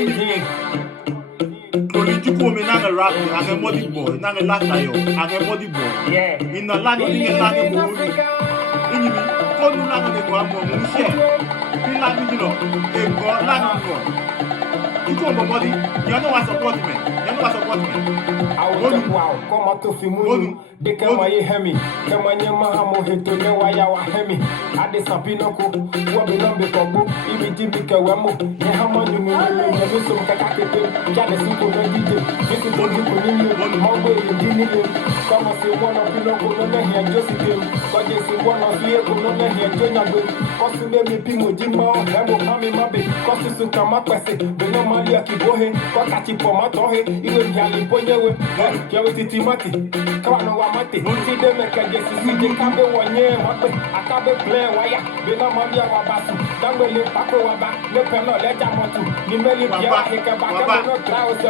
origin. Politiku me na nge rap, nge modi boy, na nge lata yo, nge modi boy. Yeah. Ina lani ni nge lani mo. Ini mi, konu lani ne mo amo mo share. Bi lani you know, e go lani go. Iku on body, you know what support me. You know what support me. Wow, come out to Fimu, they come away hemi, come on your mahamo hit to know why our hemi. At the Sapinoco, what belong the Kobu, even Jimika Wamo, Yahaman, you know, some Kakaki, Janice, this is what you put in your way, you come and see one of the local here, Josephine, but they see one of the local here, Jonah, possibly Pimo, Jimmo, Hamo, Hami Mabi, Costu Kamakasi, the Nomalia Kibohe, Kakachi Pomatohe, even Yali Ponye. Yawiti Timati, Kano Wamati, see them make a guess, see the Kabe one year, Akabe play wire, Benamalia Wabasu, Dangwele Paco Waba, Lepeno, Lejamotu, Nimeli Pia, Hekabaka, no Klaus,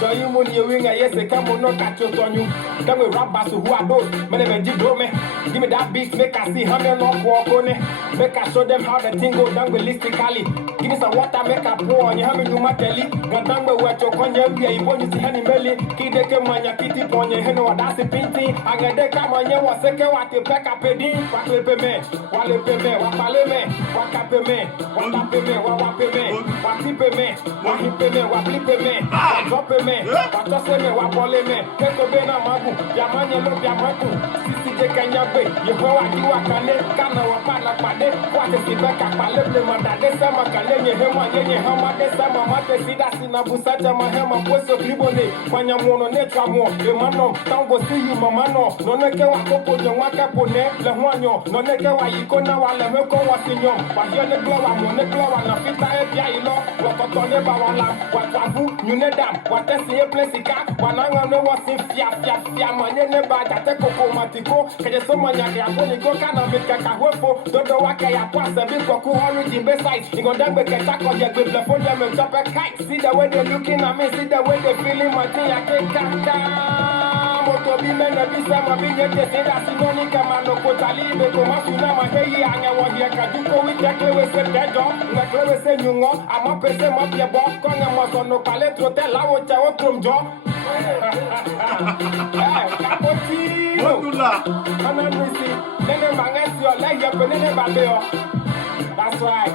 so you moon your wing, yes, they come on, no catch on you. Then we Rabasu, who are those, Menevendidome, give me that beat, make I see how many not walk on it, make I show them how the thing go down realistically. Give me some water, make a pour on your hammer, you might tell it, Gandanga, what your conjure, you want to see Henny Melly, Kideke Manya Kitty Ponye, Heno, that's a painting, and a deca Manya was second, what the back up a din, what will pay me, what will pay me, what pale me, what cap me, what up me, what pay me, what tip me, what hip me, what flip me, what drop me, what toss me, what ball me, take a bena magu, Yamanya look Yamaku, Sisi Kanyabe, you Kana Wapana Pade, what is the back up a little man that this summer can lay your hammer, this summer, Mate Sida Sinabusaja, Mahama, Poso Libone, Panyamono, Netramo, Emano, Tango see you, Mamano, Nonekewa Copo, Yamaka Pone, Lahuano, Nonekewa Ikona, Lameko was in your, but here the glow, Moneclo, and a fita Yailo, Wakotone Bawala, Watabu, Unedam, what I see a place, one I know what's in Fia, Manene Bada, Teco, Matico, Kedesomania, Yaponico, Kana make a Kahopo, Dodo Waka, Yapasa, Biko, origin besides, you go down with a taco, you will the phone them and drop a kite. See the way they're looking at me, see the way they're feeling my thing, I can't Moto be men, a visa, my vignette, say that's Simonica, Mano, Potali, Becoma, Sunama, Hey, and I want here, Kaduko, with that Clewis and Dead Dog, like Clewis and Yungo, I'm a person of your boss, Conga, Masono, Paletro, tell I want your from Joe. Mondula. That's right.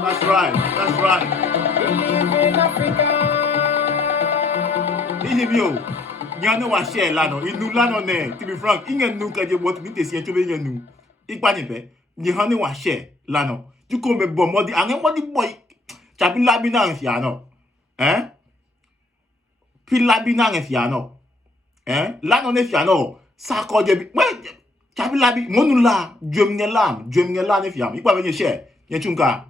That's right. That's right. We live in Africa. Ihibio. Nyano wa share lano. Inu lano ne. To be frank, ingen nu kaje what ni tesi echobe ingen nu. Ikpani pe. Nyano wa share lano. You come be bomodi. Angen modi boy. Chapi labi na nfiano. Pilabi na nfiano. Lano ne fiano. Sako je. Chapi labi monula. Jomngelam ne fiam. Ikpa venye share. Nye chunka.